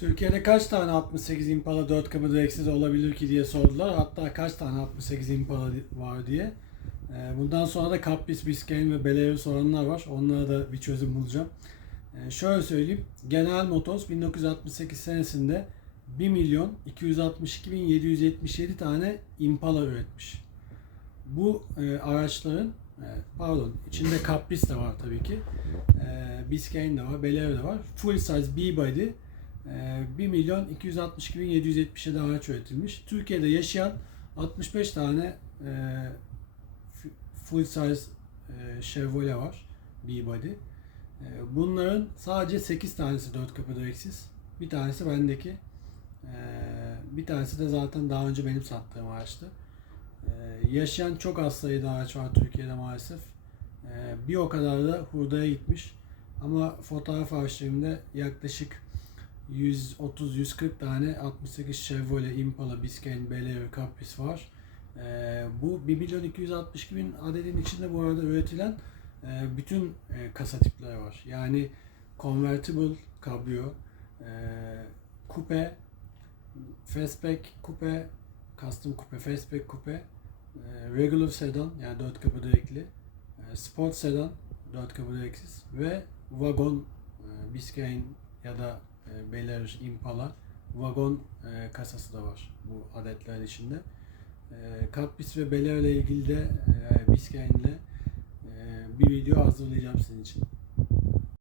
Türkiye'de kaç tane 68 Impala 4 kapı direksiz olabilir ki diye sordular. Hatta kaç tane 68 Impala var diye. Ee, Bundan sonra da Capris, Biscayne ve Bele'yi soranlar var. Onlara da bir çözüm bulacağım. Ee, Şöyle söyleyeyim. General Motors 1968 senesinde 1 milyon 262 bin 777 tane Impala üretmiş. Bu e, araçların e, pardon içinde Capris de var tabii ki. E, Biscayne de var, Bel Air de var. Full size B-body 1 milyon 262 bin 777 araç üretilmiş. Türkiye'de yaşayan 65 tane e, full size e, Chevrolet var B-body. E, bunların sadece 8 tanesi 4 kapı direksiz. Bir tanesi bendeki. Bir tanesi de zaten daha önce benim sattığım araçtı. Ee, yaşayan çok az sayıda ağaç var Türkiye'de maalesef. Ee, bir o kadar da hurdaya gitmiş. Ama fotoğraf arşivimde yaklaşık 130-140 tane 68 Chevrolet, Impala, Biscayne, Bel Air, Caprice var. Ee, bu 1 milyon 262 bin adetin içinde bu arada üretilen e, bütün e, kasa tipleri var. Yani convertible, cabrio, e, coupe, fastback, coupe, custom coupe, fastback coupe, e, regular sedan yani 4 kapı direkli, e, sport sedan 4 kapı direksiz ve vagon e, Biscayne ya da Bel Air Impala vagon e, kasası da var bu adetler içinde. E, Caprice ve Bel Air ile ilgili de e, Biscayne ile e, bir video hazırlayacağım sizin için.